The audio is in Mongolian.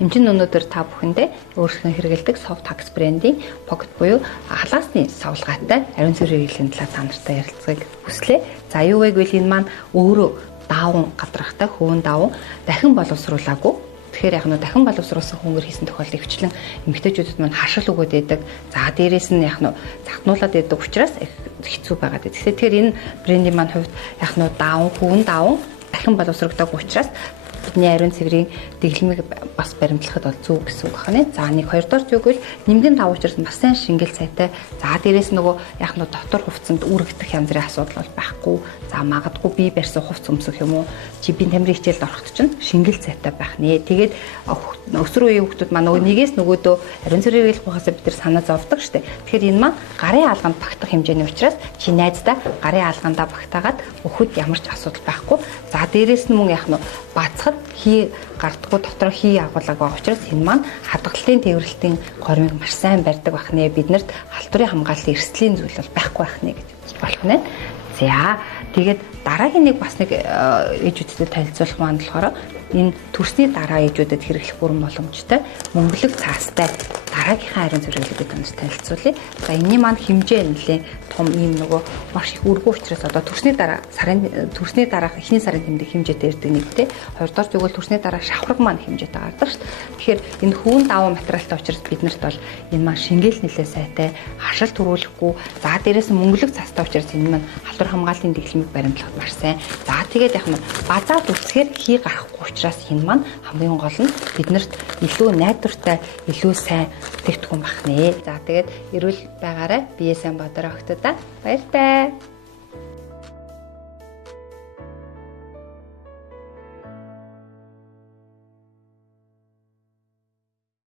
Эмчин өнөөдөр та бүхэндээ өөрсдөө хэрэглэдэг soft hux брендийн pocket буюу халаасны савлгаатай ариун цэврийн хэрэглэлийн талаар та нартай ярилцахыг хүслээ. За юу вэ гэвэл энэ маань өөрөө даавн гадрахтай хөвөн даавн дахин боловсруулаагүй. Тэгэхээр яг нь дахин боловсруулсан хөнгөр хийсэн тохиолдолд өвчлэн эмэгтэйчүүдэд маань хашил өгөөд байдаг. За дээрээс нь яг нь загтнуулаад байдаг учраас их хэцүү байгаад байдаг. Тэгэхээр энэ брендийн маань хувьд яг нь даавн хөвөн даавн дахин боловсрогдоогүй учраас бидний ариун цэврийн дэглэмийг бас баримтлахад бол зөв гэсэн үг байна. За нэг хоёрдугаар зүг бол нэмгэн давуу учраас бас сайн шингэл сайтай. За дээрээс нөгөө яг нь дотор хувцсанд үргэлдэх янз бүрийн асуудал бол байхгүй. За магадгүй бие барьсан хувцс өмсөх юм уу? Жибийн тамирын хичээлд ороход чинь шингэл сайтай байх нэ. Тэгээд өсвөр үеийн хүмүүс маань нөгөө нэгээс нөгөөдөө ариун цэврийг хэлэх байхаас бид нар санаа зовдөг штеп. Тэгэхээр энэ маань гарын алганд багтах хэмжээний учраас чи найздаа гарын алгандаа багтаагаад өхөд ямар ч асуудал байхгүй. За дээрээс нь мөн яг нь бацхад хий гардаггүй дотроо хий агуулгааг байгаа учраас энэ маань хадгалалтын тээвэрлэлтийн гормыг маш сайн барьдаг байх нэ. Биднэрт халдварын хамгааллын эрсдлийн зүйл бол байхгүй байх нэ гэж болох нэ. За тэгээд дараагийн нэг бас нэг ээжүүдэд танилцуулах маань болохоор энэ төрсний дараа ээжүүдэд хэрэглэх бүрэн боломжтой мөнгөлөг цаастай дараагийнхаа ариун цэврийг бид танаас танилцуулъя. За энэний маань хэмжээ нэлээд том ийм нөгөө маш их үргүү учраас одоо төрсний дараах эхний сарын тэмдэг хэмжээтэй ирдэг нэгтэй. Хоёрдугаар зүгэл төрсний дараа шавхраг маань хэмжээтэй гардаг шүү дээ. Тэгэхээр энэ хөвөн даваа материалтай учраас биднэрт бол энэ маань шингээл нэлээд сайтай, хашил төрүүлэхгүй, за дээрээс нь мөнгөлөг цаастай учраас энэ маань халдвар хамгааллын дэглэмийг баримтлахад маш сайн. За тэгээд яг нь базаад үсгээр хий гарахгүй учраас энэ маань хамгийн гол нь биднэрт илүү найдвартай, илүү сайн бүтээгдэхүүн бах нэ. За тэгээд эрүүл байгаарай. Бие сайн бодорой охтуудаа. Баяртай.